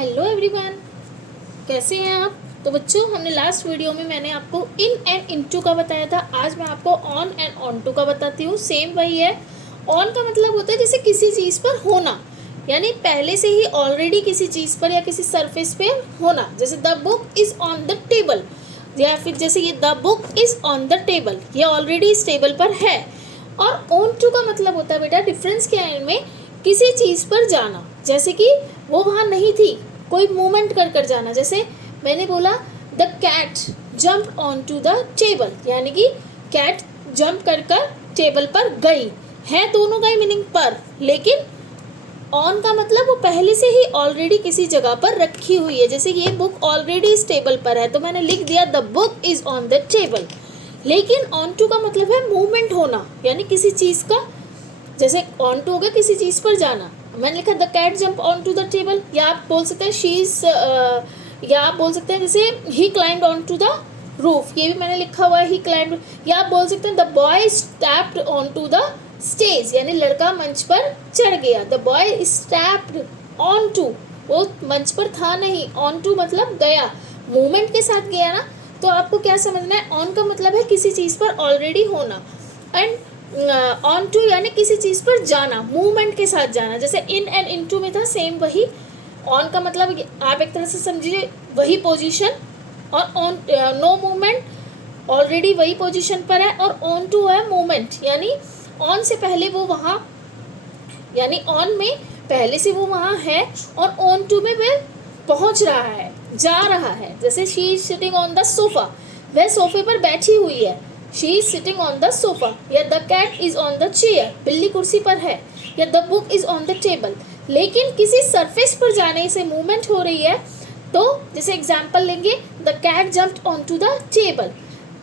Hello everyone, कैसे हैं आप। तो बच्चों, हमने लास्ट वीडियो में मैंने आपको इन एंड इनटू का बताया था। आज मैं आपको ऑन एंड ऑन टू का बताती हूँ। सेम वही है। ऑन का मतलब होता है जैसे किसी चीज़ पर होना, यानी पहले से ही ऑलरेडी किसी चीज़ पर या किसी सरफेस पे होना। जैसे the book is on the table, या फिर जैसे ये the book is on the table, ये ऑलरेडी इस टेबल पर है। और ऑन टू का मतलब होता है बेटा, डिफरेंस क्या है इनमें, किसी चीज़ पर जाना। जैसे कि वो वहाँ नहीं थी, कोई मूवमेंट कर कर जाना। जैसे मैंने बोला the cat jump on to the table, यानी कि कैट जंप कर कर टेबल पर गई। है दोनों का ही मीनिंग पर, लेकिन ऑन का मतलब वो पहले से ही ऑलरेडी किसी जगह पर रखी हुई है। जैसे ये बुक ऑलरेडी इस टेबल पर है, तो मैंने लिख दिया the book is on the table. लेकिन ऑन टू का मतलब है मूवमेंट होना, यानी किसी चीज़ का। जैसे ऑन टू हो गया किसी चीज़ पर जाना, मैंने लिखा the cat jump on to the table. या आप बोल सकते हैं या आप बोल सकते हैं जैसे ही climb on to the roof, ये भी मैंने लिखा हुआ है ही क्लाइंब। या आप बोल सकते हैं the boy stepped on to the stage, यानी लड़का मंच पर चढ़ गया। The boy stepped on to, वो मंच पर था नहीं, ऑन टू मतलब गया, मूवमेंट के साथ गया ना। तो आपको क्या समझना है, ऑन का मतलब है किसी चीज़ पर ऑलरेडी होना, एंड ऑन टू यानी किसी चीज़ पर जाना, मूवमेंट के साथ जाना। जैसे इन एंड इन टू में था सेम वही। ऑन का मतलब आप एक तरह से समझिए वही पोजीशन, और ऑन नो मूवमेंट ऑलरेडी वही पोजीशन पर है, और ऑन टू है मूवमेंट, यानी ऑन से पहले वो वहाँ, यानी ऑन में पहले से वो वहाँ है, और ऑन टू में वह पहुँच रहा है, जा रहा है। जैसे she is sitting on the sofa, वह सोफे पर बैठी हुई है, she is sitting on the sofa. या the cat is on the chair, बिल्ली कुर्सी पर है। या the book is on the table, लेकिन किसी सरफेस पर जाने से मूवमेंट हो रही है। तो जैसे एग्जाम्पल लेंगे, the cat jumped on to the table,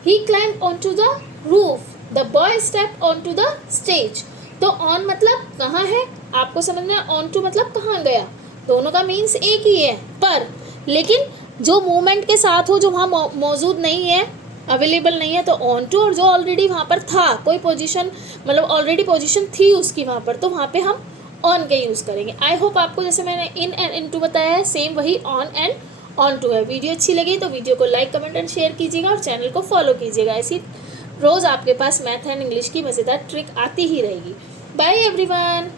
he climb on to the roof, the boy stepped on to the stage. तो ऑन मतलब कहाँ है, आपको समझना है। ऑन टू मतलब कहाँ गया, दोनों का मीन्स एक ही है, पर लेकिन जो मूवमेंट के साथ हो, जो वहाँ मौजूद नहीं है, अवेलेबल नहीं है, तो ऑन टू। और जो ऑलरेडी वहाँ पर था, कोई पोजीशन मतलब ऑलरेडी पोजीशन थी उसकी वहाँ पर, तो वहाँ पे हम ऑन के यूज़ करेंगे। आई होप आपको जैसे मैंने इन एंड इन टू बताया है, सेम वही ऑन एंड ऑन टू है। वीडियो अच्छी लगी तो वीडियो को लाइक कमेंट एंड शेयर कीजिएगा, और चैनल को फॉलो कीजिएगा। ऐसी रोज़ आपके पास मैथ एंड इंग्लिश की मज़ेदार ट्रिक आती ही रहेगी। Bye everyone.